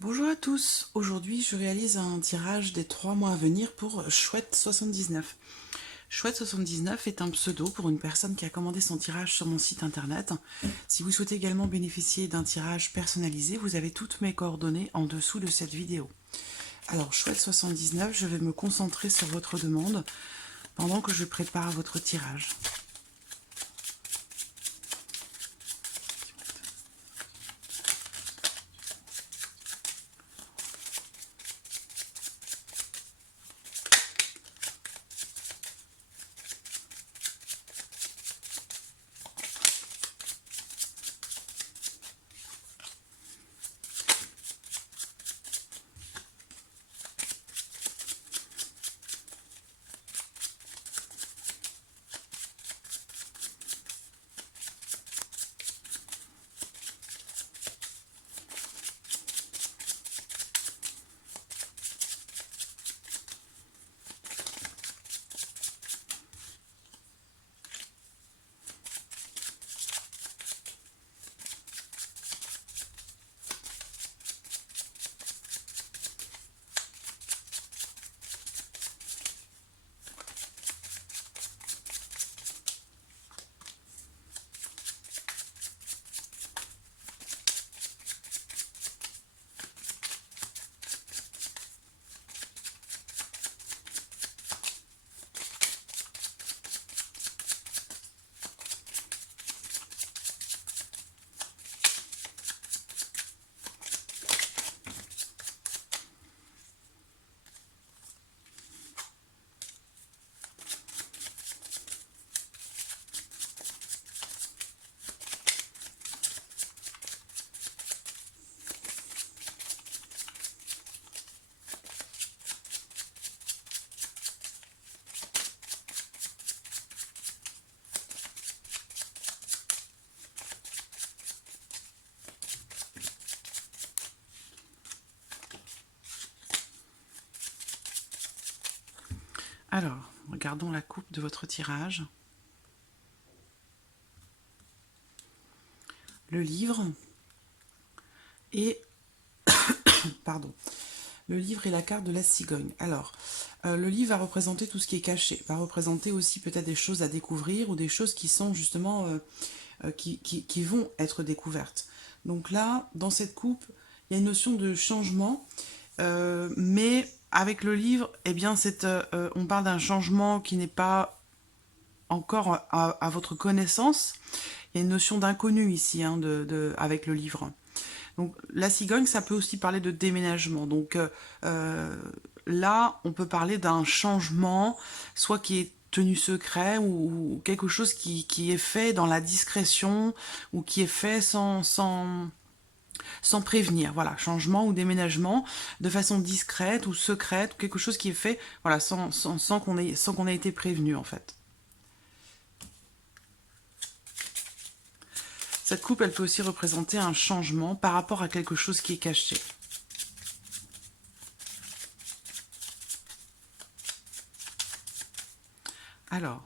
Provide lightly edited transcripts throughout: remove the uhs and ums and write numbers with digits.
Bonjour à tous, aujourd'hui je réalise un tirage des 3 mois à venir pour Chouette79. Chouette79 est un pseudo pour une personne qui a commandé son tirage sur mon site internet. Si vous souhaitez également bénéficier d'un tirage personnalisé, vous avez toutes mes coordonnées en dessous de cette vidéo. Alors Chouette79, je vais me concentrer sur votre demande pendant que je prépare votre tirage. Alors, regardons la coupe de votre tirage. Le livre et pardon, le livre et la carte de la cigogne. Alors, le livre va représenter tout ce qui est caché, va représenter aussi peut-être des choses à découvrir ou des choses qui sont justement qui vont être découvertes. Donc là, dans cette coupe, il y a une notion de changement, mais avec le livre, eh bien, on parle d'un changement qui n'est pas encore à votre connaissance. Il y a une notion d'inconnu ici avec le livre. Donc la cigogne, ça peut aussi parler de déménagement. Donc là, on peut parler d'un changement, soit qui est tenu secret ou quelque chose qui est fait dans la discrétion ou qui est fait sans prévenir. Voilà, changement ou déménagement de façon discrète ou secrète, ou quelque chose qui est fait voilà, sans qu'on ait été prévenu en fait. Cette coupe, elle peut aussi représenter un changement par rapport à quelque chose qui est caché. Alors,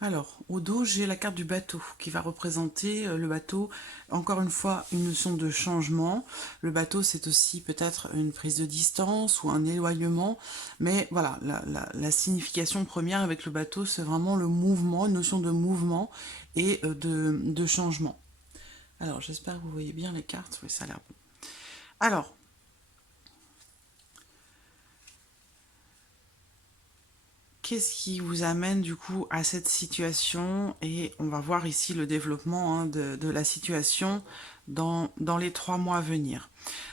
Alors, au dos, j'ai la carte du bateau qui va représenter le bateau, encore une fois, une notion de changement. Le bateau, c'est aussi peut-être une prise de distance ou un éloignement, mais voilà, la signification première avec le bateau, c'est vraiment le mouvement, une notion de mouvement et de changement. Alors, j'espère que vous voyez bien les cartes, oui, ça a l'air bon. Alors, qu'est-ce qui vous amène du coup à cette situation? Et on va voir ici le développement de la situation dans les 3 mois à venir.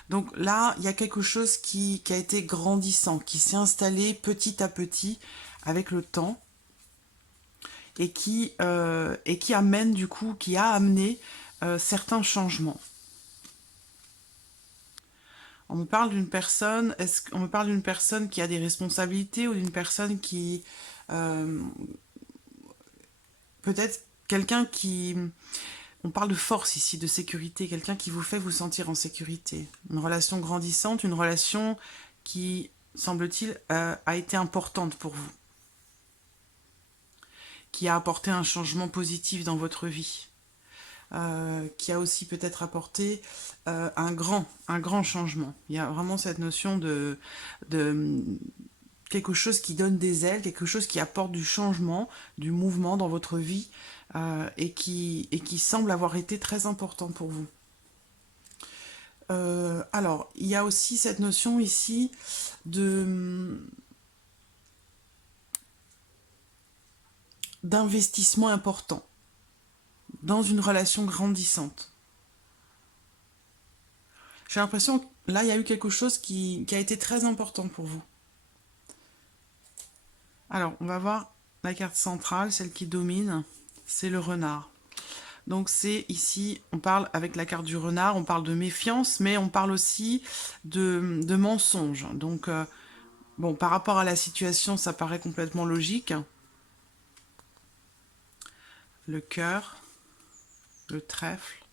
Donc là, il y a quelque chose qui a été grandissant, qui s'est installé petit à petit avec le temps et qui amène du coup, qui a amené certains changements. On me parle d'une personne, est-ce qu'on me parle d'une personne qui a des responsabilités ou d'une personne qui euh, peut-être quelqu'un qui... On parle de force ici, de sécurité, quelqu'un qui vous fait vous sentir en sécurité. Une relation grandissante, une relation qui, semble-t-il, a été importante pour vous, qui a apporté un changement positif dans votre vie, qui a aussi peut-être apporté un grand changement. Il y a vraiment cette notion de quelque chose qui donne des ailes, quelque chose qui apporte du changement, du mouvement dans votre vie et qui semble avoir été très important pour vous. Alors, il y a aussi cette notion ici de d'investissement important dans une relation grandissante. J'ai l'impression que là, il y a eu quelque chose qui a été très important pour vous. Alors, on va voir la carte centrale, celle qui domine, c'est le renard. Donc c'est ici, on parle avec la carte du renard, on parle de méfiance, mais on parle aussi de mensonge. Donc, bon, par rapport à la situation, ça paraît complètement logique. Le cœur, le trèfle.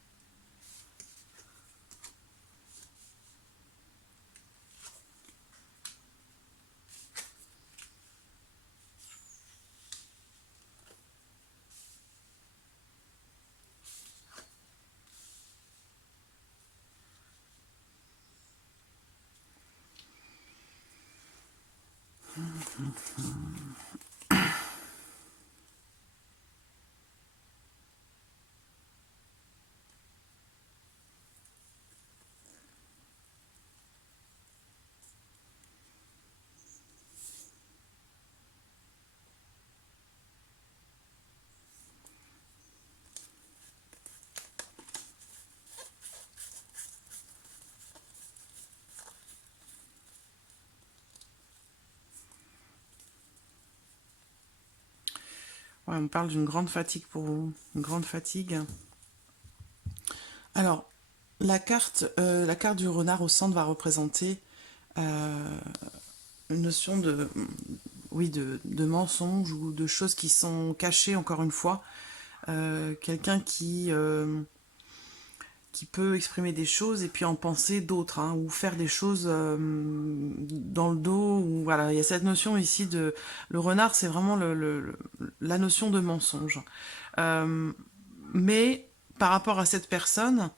Ouais, on parle d'une grande fatigue pour vous, une grande fatigue. Alors, la carte du renard au centre va représenter euh, une notion de, oui, de mensonge ou de choses qui sont cachées, encore une fois. Quelqu'un qui peut exprimer des choses et puis en penser d'autres, hein, ou faire des choses dans le dos. Ou, voilà, il y a cette notion ici de... Le renard, c'est vraiment la notion de mensonge. Euh, mais par rapport à cette personne,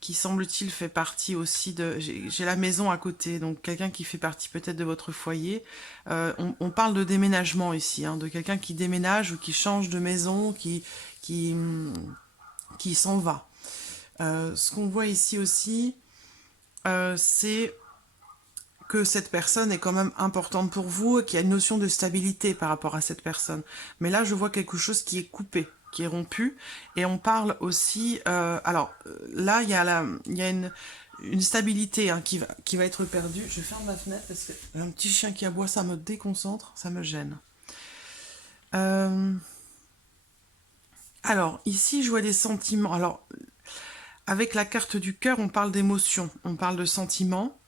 qui semble-t-il fait partie aussi de... J'ai la maison à côté, donc quelqu'un qui fait partie peut-être de votre foyer. On parle de déménagement ici, hein, de quelqu'un qui déménage ou qui change de maison, qui, qui s'en va. Ce qu'on voit ici aussi, c'est que cette personne est quand même importante pour vous et qu'il y a une notion de stabilité par rapport à cette personne. Mais là, je vois quelque chose qui est coupé, qui est rompu. Et on parle aussi... là, il y a une stabilité hein, qui va être perdue. Je ferme ma fenêtre parce que un petit chien qui aboie, ça me déconcentre, ça me gêne. Euh, alors, ici, je vois des sentiments. Alors, avec la carte du cœur, on parle d'émotions, on parle de sentiments.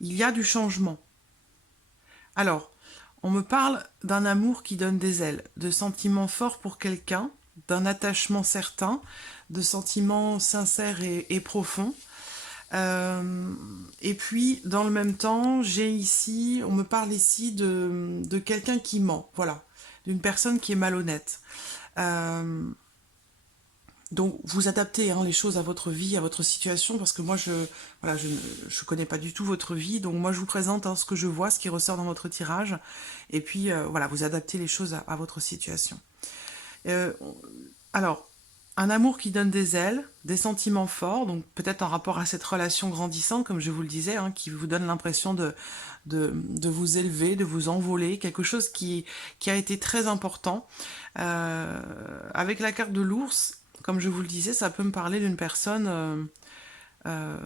Il y a du changement. Alors, on me parle d'un amour qui donne des ailes, de sentiments forts pour quelqu'un, d'un attachement certain, de sentiments sincères et profonds. Et puis, dans le même temps, on me parle ici de quelqu'un qui ment, voilà, d'une personne qui est malhonnête. Euh, donc, vous adaptez hein, les choses à votre vie, à votre situation, parce que moi, voilà, je connais pas du tout votre vie, donc moi, je vous présente hein, ce que je vois, ce qui ressort dans votre tirage, et puis, voilà, vous adaptez les choses à votre situation. Euh, alors, un amour qui donne des ailes, des sentiments forts, donc peut-être en rapport à cette relation grandissante, comme je vous le disais, hein, qui vous donne l'impression de vous élever, de vous envoler, quelque chose qui a été très important. Avec la carte de l'ours, comme je vous le disais, ça peut me parler d'une personne euh,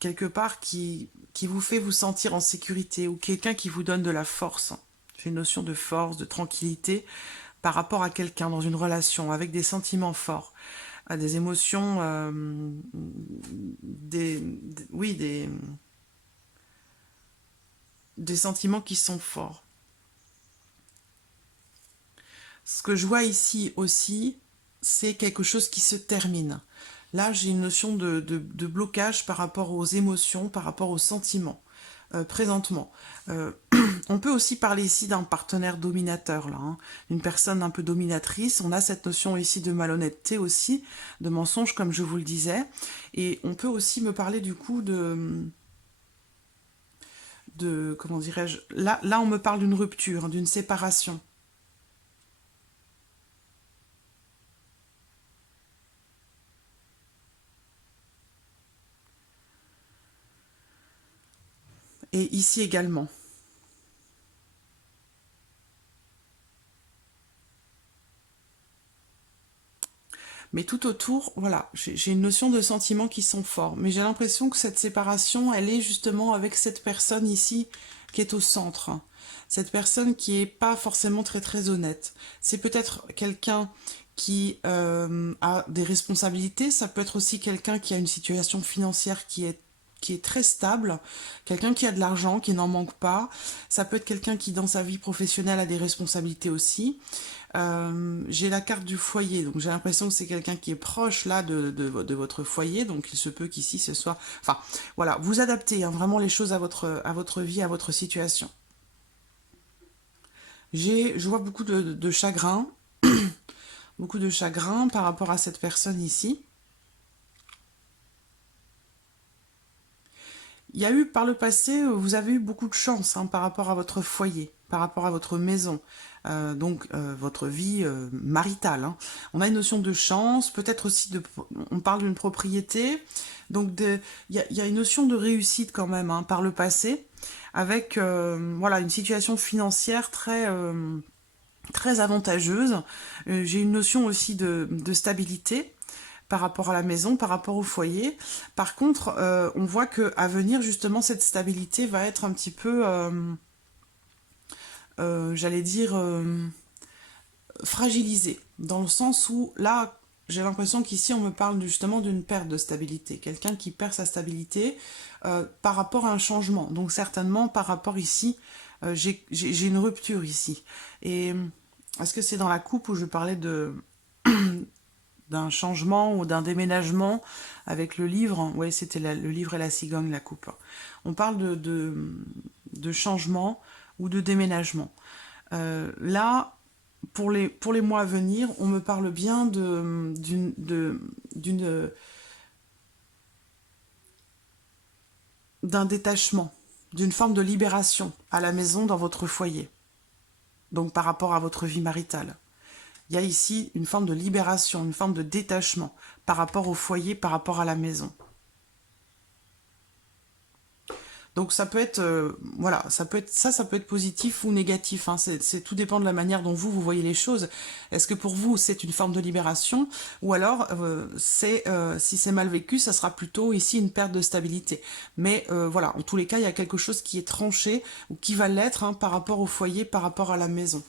quelque part qui vous fait vous sentir en sécurité ou quelqu'un qui vous donne de la force. J'ai une notion de force, de tranquillité par rapport à quelqu'un dans une relation avec des sentiments forts, des émotions, oui, des sentiments qui sont forts. Ce que je vois ici aussi, c'est quelque chose qui se termine. Là, j'ai une notion de blocage par rapport aux émotions, par rapport aux sentiments, présentement. On peut aussi parler ici d'un partenaire dominateur, là, hein, une personne un peu dominatrice. On a cette notion ici de malhonnêteté aussi, de mensonge, comme je vous le disais. Et on peut aussi me parler du coup comment dirais-je, là, on me parle d'une rupture, hein, d'une séparation. Et ici également. Mais tout autour, voilà, j'ai une notion de sentiments qui sont forts. Mais j'ai l'impression que cette séparation, elle est justement avec cette personne ici qui est au centre. Cette personne qui est pas forcément très très honnête. C'est peut-être quelqu'un qui a des responsabilités, ça peut être aussi quelqu'un qui a une situation financière qui est très stable, quelqu'un qui a de l'argent, qui n'en manque pas. Ça peut être quelqu'un qui, dans sa vie professionnelle, a des responsabilités aussi. J'ai la carte du foyer, donc j'ai l'impression que c'est quelqu'un qui est proche là de votre foyer, donc il se peut qu'ici ce soit... Enfin, voilà, vous adaptez hein, vraiment les choses à votre vie, à votre situation. Je vois beaucoup de chagrin par rapport à cette personne ici. Il y a eu par le passé, vous avez eu beaucoup de chance hein, par rapport à votre foyer, par rapport à votre maison, votre vie maritale. Hein. On a une notion de chance, peut-être aussi on parle d'une propriété, donc il y a une notion de réussite quand même hein, par le passé, avec voilà une situation financière très avantageuse. J'ai une notion aussi de stabilité par rapport à la maison, par rapport au foyer. Par contre, on voit que à venir justement cette stabilité va être un petit peu, j'allais dire, fragilisée, dans le sens où là, j'ai l'impression qu'ici on me parle justement d'une perte de stabilité, quelqu'un qui perd sa stabilité par rapport à un changement. Donc certainement par rapport ici, j'ai une rupture ici. Et est-ce que c'est dans la coupe où je parlais d'un changement ou d'un déménagement avec le livre? Oui, c'était le livre et la cigogne, la coupe. On parle de changement ou de déménagement. Là, pour les mois à venir, on me parle bien d'un détachement, d'une forme de libération à la maison dans votre foyer. Donc par rapport à votre vie maritale. Il y a ici une forme de libération, une forme de détachement par rapport au foyer, par rapport à la maison. Donc ça peut être, voilà, ça peut être positif ou négatif. Hein. Tout dépend de la manière dont vous voyez les choses. Est-ce que pour vous c'est une forme de libération ou alors si c'est mal vécu, ça sera plutôt ici une perte de stabilité. Mais voilà, en tous les cas, il y a quelque chose qui est tranché ou qui va l'être hein, par rapport au foyer, par rapport à la maison.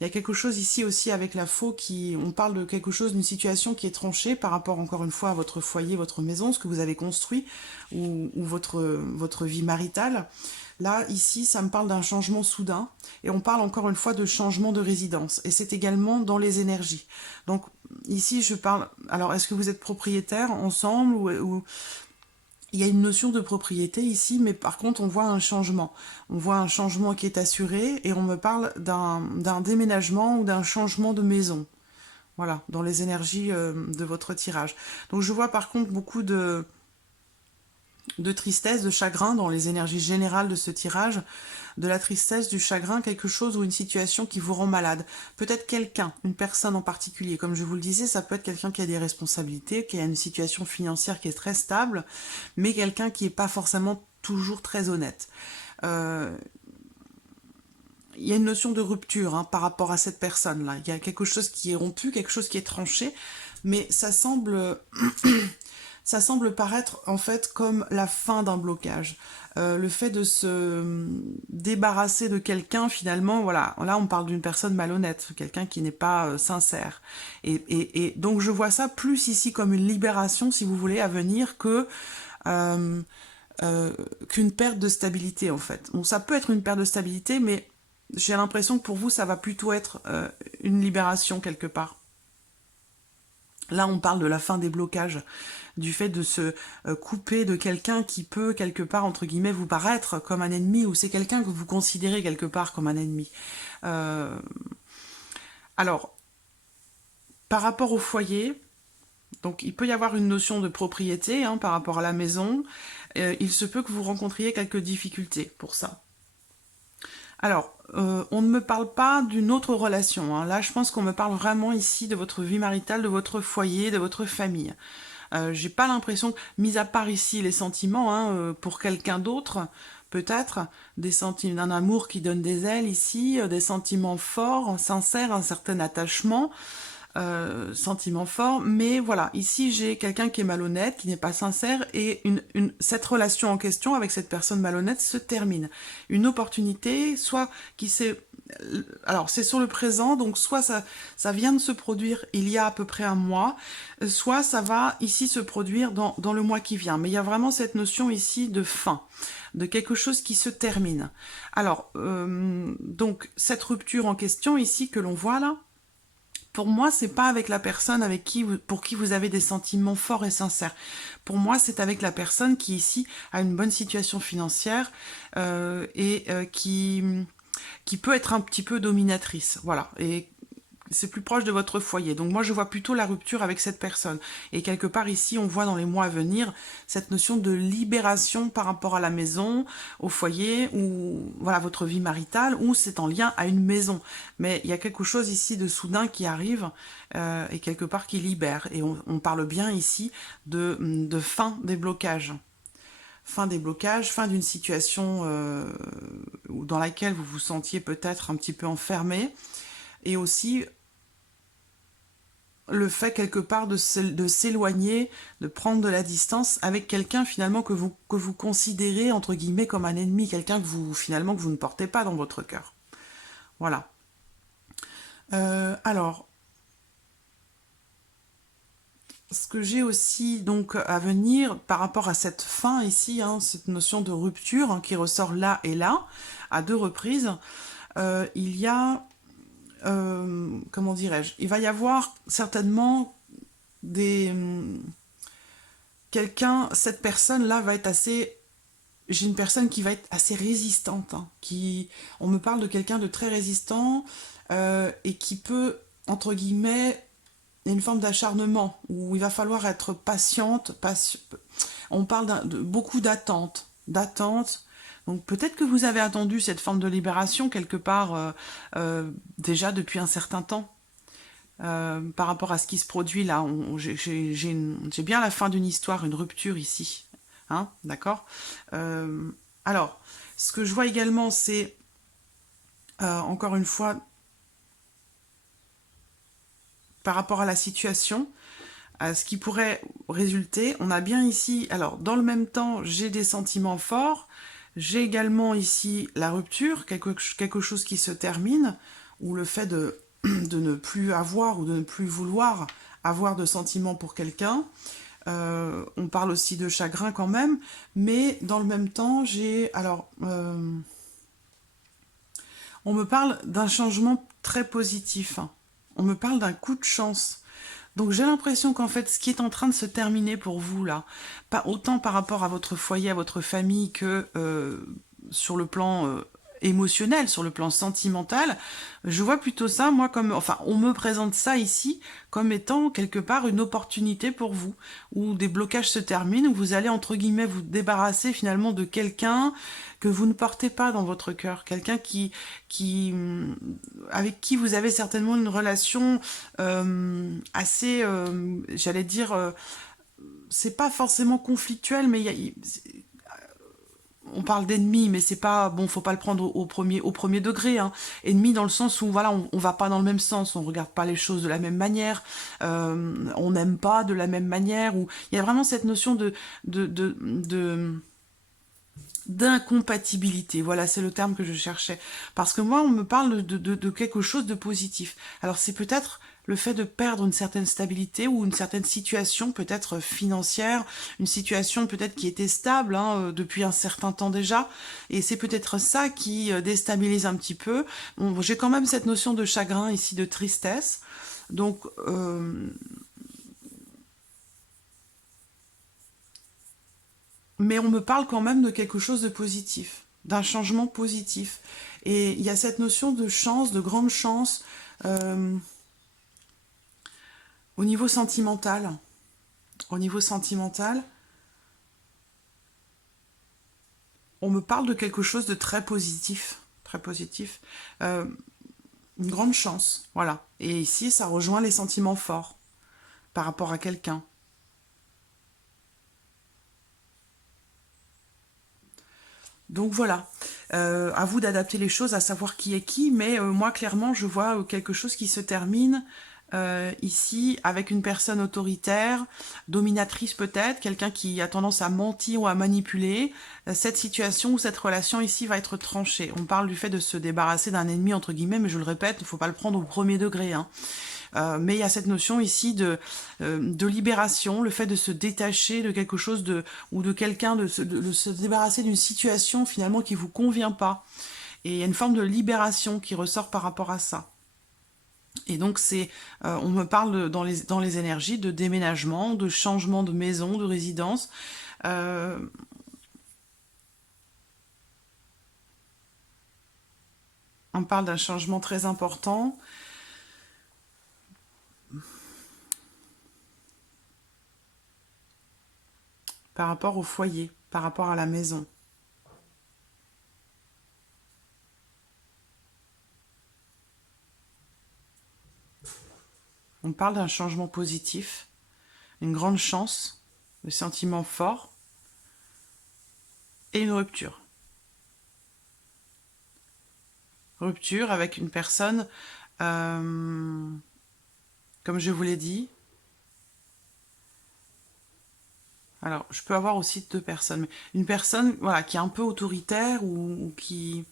Il y a quelque chose ici aussi avec la faux on parle de quelque chose, d'une situation qui est tranchée par rapport encore une fois à votre foyer, votre maison, ce que vous avez construit ou votre vie maritale. Là, ici, ça me parle d'un changement soudain et on parle encore une fois de changement de résidence et c'est également dans les énergies. Donc ici, je parle... Alors, est-ce que vous êtes propriétaires ensemble ou Il y a une notion de propriété ici, mais par contre, on voit un changement. On voit un changement qui est assuré et on me parle d'un déménagement ou d'un changement de maison. Voilà, dans les énergies de votre tirage. Donc je vois par contre beaucoup de tristesse, de chagrin dans les énergies générales de ce tirage, de la tristesse, du chagrin, quelque chose ou une situation qui vous rend malade. Peut-être quelqu'un, une personne en particulier. Comme je vous le disais, ça peut être quelqu'un qui a des responsabilités, qui a une situation financière qui est très stable, mais quelqu'un qui n'est pas forcément toujours très honnête. Il y a une notion de rupture hein, par rapport à cette personne-là. Il y a quelque chose qui est rompu, quelque chose qui est tranché, mais ça semble paraître en fait comme la fin d'un blocage. Le fait de se débarrasser de quelqu'un, finalement, voilà, là on parle d'une personne malhonnête, quelqu'un qui n'est pas sincère. Et donc je vois ça plus ici comme une libération, si vous voulez, à venir euh, qu'une perte de stabilité en fait. Bon, ça peut être une perte de stabilité, mais j'ai l'impression que pour vous, ça va plutôt être une libération quelque part. Là, on parle de la fin des blocages, du fait de se couper de quelqu'un qui peut, quelque part, entre guillemets, vous paraître comme un ennemi, ou c'est quelqu'un que vous considérez quelque part comme un ennemi. Euh, alors, par rapport au foyer, donc il peut y avoir une notion de propriété hein, par rapport à la maison. Il se peut que vous rencontriez quelques difficultés pour ça. Alors, on ne me parle pas d'une autre relation. Hein. Là, je pense qu'on me parle vraiment ici de votre vie maritale, de votre foyer, de votre famille. J'ai pas l'impression, mis à part ici les sentiments, hein, pour quelqu'un d'autre, peut-être, des sentiments d'un amour qui donne des ailes ici, des sentiments forts, sincères, un certain attachement, sentiment fort, mais voilà, ici j'ai quelqu'un qui est malhonnête, qui n'est pas sincère, et cette relation en question avec cette personne malhonnête se termine. Une opportunité, soit qui s'est... Alors c'est sur le présent, donc soit ça vient de se produire il y a à peu près un mois, soit ça va ici se produire dans le mois qui vient. Mais il y a vraiment cette notion ici de fin, de quelque chose qui se termine. Alors, donc cette rupture en question ici que l'on voit là, pour moi, c'est pas avec la personne pour qui vous avez des sentiments forts et sincères. Pour moi, c'est avec la personne qui ici a une bonne situation financière qui peut être un petit peu dominatrice. Voilà. Et c'est plus proche de votre foyer. Donc moi, je vois plutôt la rupture avec cette personne. Et quelque part ici, on voit dans les mois à venir cette notion de libération par rapport à la maison, au foyer, ou voilà votre vie maritale, ou c'est en lien à une maison. Mais il y a quelque chose ici de soudain qui arrive et quelque part qui libère. Et on parle bien ici de fin des blocages. Fin des blocages, fin d'une situation dans laquelle vous vous sentiez peut-être un petit peu enfermé. Et aussi le fait quelque part de s'éloigner, de prendre de la distance avec quelqu'un finalement que vous considérez entre guillemets comme un ennemi, quelqu'un que vous finalement que vous ne portez pas dans votre cœur. Voilà. Alors, ce que j'ai aussi donc à venir par rapport à cette fin ici, hein, cette notion de rupture hein, qui ressort là et là, à deux reprises, il y a, comment dirais-je, il va y avoir certainement des cette personne-là va être assez. J'ai une personne qui va être assez résistante. Hein, on me parle de quelqu'un de très résistant et qui peut, entre guillemets, il y a une forme d'acharnement où il va falloir être patiente. On parle de beaucoup d'attente. Donc peut-être que vous avez attendu cette forme de libération quelque part déjà depuis un certain temps. Par rapport à ce qui se produit là. J'ai bien la fin d'une histoire, une rupture ici. Hein, d'accord alors, ce que je vois également, c'est, encore une fois, par rapport à la situation, à ce qui pourrait résulter, on a bien ici, alors, dans le même temps, j'ai des sentiments forts, j'ai également ici la rupture, quelque chose qui se termine, ou le fait de ne plus avoir ou de ne plus vouloir avoir de sentiments pour quelqu'un. On parle aussi de chagrin quand même, mais dans le même temps, on me parle d'un changement très positif. On me parle d'un coup de chance. Donc j'ai l'impression qu'en fait, ce qui est en train de se terminer pour vous là, pas autant par rapport à votre foyer, à votre famille, que sur le plan émotionnel, sur le plan sentimental, je vois plutôt ça, moi, comme, enfin, on me présente ça ici comme étant quelque part une opportunité pour vous, où des blocages se terminent, où vous allez, entre guillemets, vous débarrasser finalement de quelqu'un que vous ne portez pas dans votre cœur, quelqu'un avec qui vous avez certainement une relation assez, j'allais dire, c'est pas forcément conflictuel, mais on parle d'ennemi, mais c'est pas bon, faut pas le prendre au premier degré. Hein. Ennemi dans le sens où voilà, on va pas dans le même sens, on regarde pas les choses de la même manière, on n'aime pas de la même manière. Ou il y a vraiment cette notion de d'incompatibilité. Voilà, c'est le terme que je cherchais. Parce que moi, on me parle de quelque chose de positif. Alors c'est peut-être le fait de perdre une certaine stabilité ou une certaine situation, peut-être financière, une situation peut-être qui était stable hein, depuis un certain temps déjà. Et c'est peut-être ça qui déstabilise un petit peu. Bon, j'ai quand même cette notion de chagrin ici, de tristesse. Donc, mais on me parle quand même de quelque chose de positif, d'un changement positif. Et il y a cette notion de chance, de grande chance, euh, au niveau sentimental. Au niveau sentimental, on me parle de quelque chose de très positif. Très positif. Euh, une grande chance, voilà. Et ici, ça rejoint les sentiments forts par rapport à quelqu'un. Donc voilà, à vous d'adapter les choses, à savoir qui est qui, mais moi clairement je vois quelque chose qui se termine ici avec une personne autoritaire, dominatrice peut-être, quelqu'un qui a tendance à mentir ou à manipuler. Cette situation ou cette relation ici va être tranchée. On parle du fait de se débarrasser d'un ennemi entre guillemets, mais je le répète, il ne faut pas le prendre au premier degré. Hein. Mais il y a cette notion ici de libération, le fait de se détacher de quelque chose ou de quelqu'un, de se débarrasser d'une situation finalement qui ne vous convient pas. Et il y a une forme de libération qui ressort par rapport à ça. Et donc on me parle dans les énergies de déménagement, de changement de maison, de résidence. Euh, on parle d'un changement très important. Par rapport au foyer, par rapport à la maison. On parle d'un changement positif, une grande chance, des sentiments forts et une rupture. Rupture avec une personne, comme je vous l'ai dit. Alors, je peux avoir aussi deux personnes. Mais une personne voilà, qui est un peu autoritaire ou qui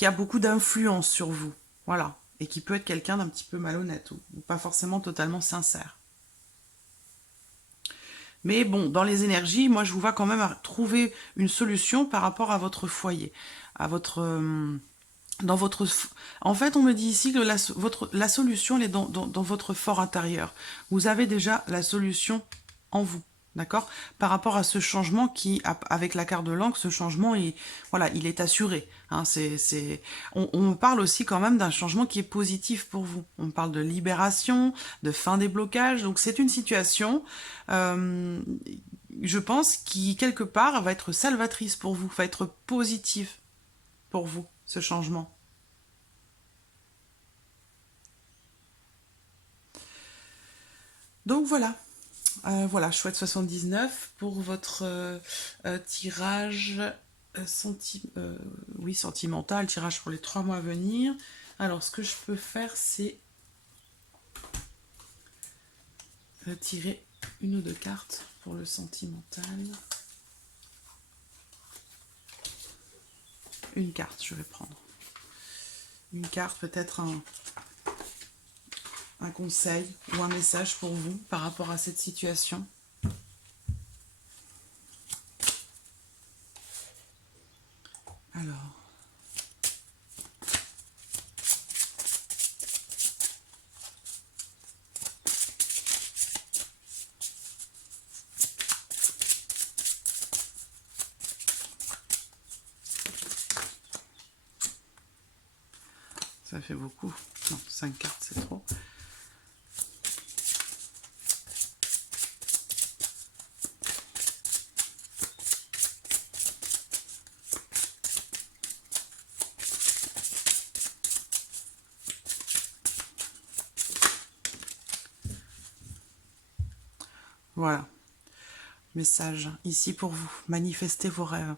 a beaucoup d'influence sur vous. Voilà. Et qui peut être quelqu'un d'un petit peu malhonnête ou pas forcément totalement sincère. Mais bon, dans les énergies, moi, je vous vois quand même à trouver une solution par rapport à votre foyer, à votre... dans votre... En fait, on me dit ici que la solution, elle est dans votre fort intérieur. Vous avez déjà la solution en vous. D'accord. Par rapport à ce changement qui, avec la carte de l'encre, ce changement, voilà, il est assuré. Hein, on me parle aussi quand même d'un changement qui est positif pour vous. On me parle de libération, de fin des blocages. Donc c'est une situation, je pense, qui quelque part va être salvatrice pour vous, va être positive pour vous, ce changement. Donc voilà. Voilà, chouette 79 pour votre tirage oui, sentimental, tirage pour les 3 mois à venir. Alors, ce que je peux faire, c'est tirer une ou deux cartes pour le sentimental. Une carte, je vais prendre. Une carte, peut-être un conseil ou un message pour vous par rapport à cette situation. Alors, Ça fait beaucoup. Non, 5 cartes, c'est trop. Voilà. Message ici pour vous. Manifestez vos rêves.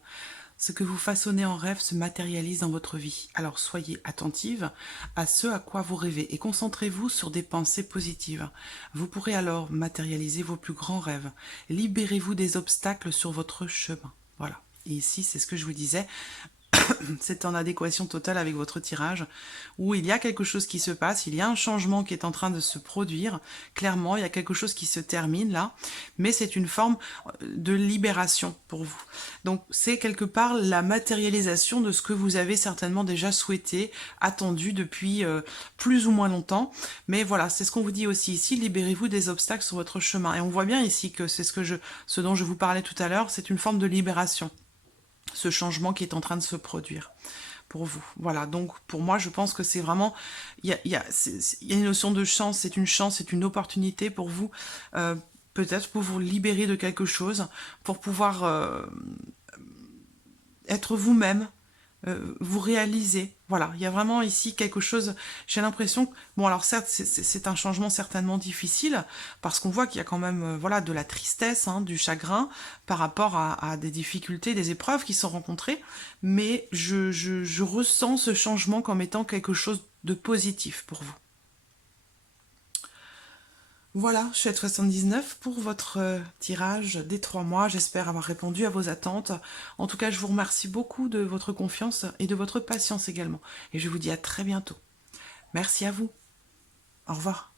Ce que vous façonnez en rêve se matérialise dans votre vie. Alors soyez attentive à ce à quoi vous rêvez et concentrez-vous sur des pensées positives. Vous pourrez alors matérialiser vos plus grands rêves. Libérez-vous des obstacles sur votre chemin. Voilà. Et ici, c'est ce que je vous disais. C'est en adéquation totale avec votre tirage, où il y a quelque chose qui se passe, il y a un changement qui est en train de se produire, clairement, il y a quelque chose qui se termine là, mais c'est une forme de libération pour vous. Donc c'est quelque part la matérialisation de ce que vous avez certainement déjà souhaité, attendu depuis plus ou moins longtemps, mais voilà, c'est ce qu'on vous dit aussi ici, libérez-vous des obstacles sur votre chemin. Et on voit bien ici que c'est ce dont je vous parlais tout à l'heure, c'est une forme de libération. Ce changement qui est en train de se produire pour vous. Voilà, donc pour moi, je pense que c'est vraiment... Il y a une notion de chance, c'est une chance, c'est une opportunité pour vous, peut-être pour vous libérer de quelque chose, pour pouvoir être vous-même, vous réaliser. Voilà, il y a vraiment ici quelque chose, j'ai l'impression, bon alors certes c'est un changement certainement difficile, parce qu'on voit qu'il y a quand même voilà, de la tristesse, hein, du chagrin, par rapport à des difficultés, des épreuves qui sont rencontrées, mais je ressens ce changement comme étant quelque chose de positif pour vous. Voilà, je suis à 79 pour votre tirage des 3 mois. J'espère avoir répondu à vos attentes. En tout cas, je vous remercie beaucoup de votre confiance et de votre patience également. Et je vous dis à très bientôt. Merci à vous. Au revoir.